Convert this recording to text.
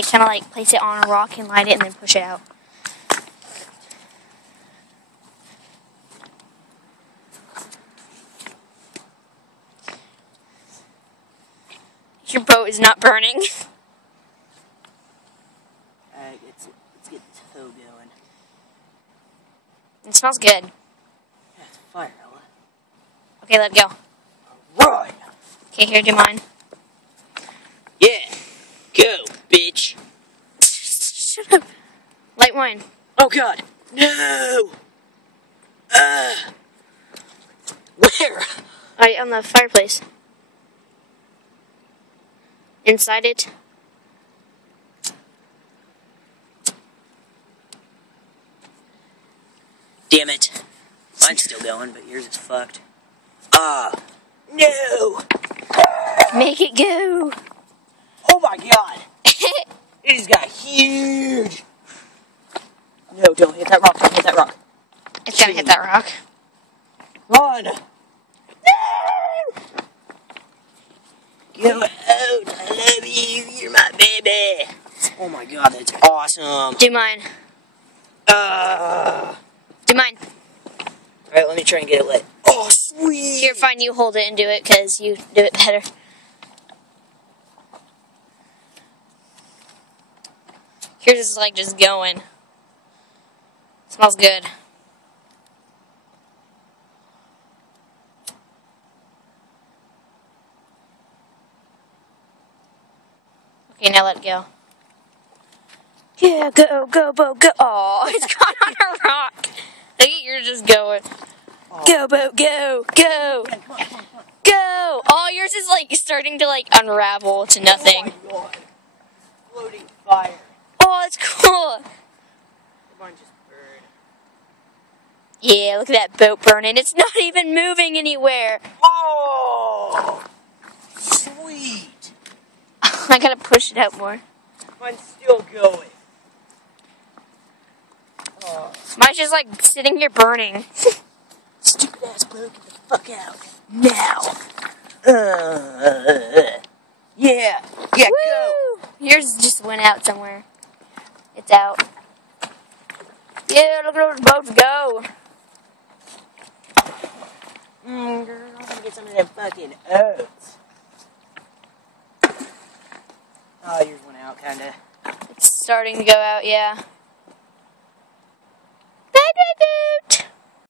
like kind of like place it on a rock and light it and then push it out. Your boat is not burning. Alright, let's get this hoe going. It smells good. Yeah, it's fire, Ella. Okay, let it go. Alright! Okay, here, do mine. Yeah! Go, bitch! Shut up. Light wine. Oh god! No! Where? Right on the fireplace. Inside it. Damn it. Mine's still going, but yours is fucked. No! Make it go. Oh my god! It just got huge! No, don't hit that rock, don't hit that rock. It's gonna hit that rock. Run! No! Go out! I love you! You're my baby! Oh my god, that's awesome! Do mine. Do mine. Alright, let me try and get it lit. Oh, sweet! Here, fine, you hold it and do it, because you do it better. Yours is like just going. Smells good. Okay, now let it go. Yeah, go, go, boat, go. Oh, it's gone on a rock. Look at yours just going. Oh. Go, boat, go, go. Come on, come on. Go! Oh, yours is like starting to like unravel to nothing. Oh my god. Floating fire. Oh, it's cool. Mine just burned. Yeah, look at that boat burning. It's not even moving anywhere. Oh! Sweet! I gotta push it out more. Mine's still going. Oh. Mine's just like sitting here burning. Stupid ass boat, get the fuck out. Now! Yeah! Yeah, go! Woo! Yours just went out somewhere. It's out. Yeah, look at those boats go. Girl, I'm gonna get some of them fucking oats. Oh, yours went out, kinda. It's starting to go out, yeah.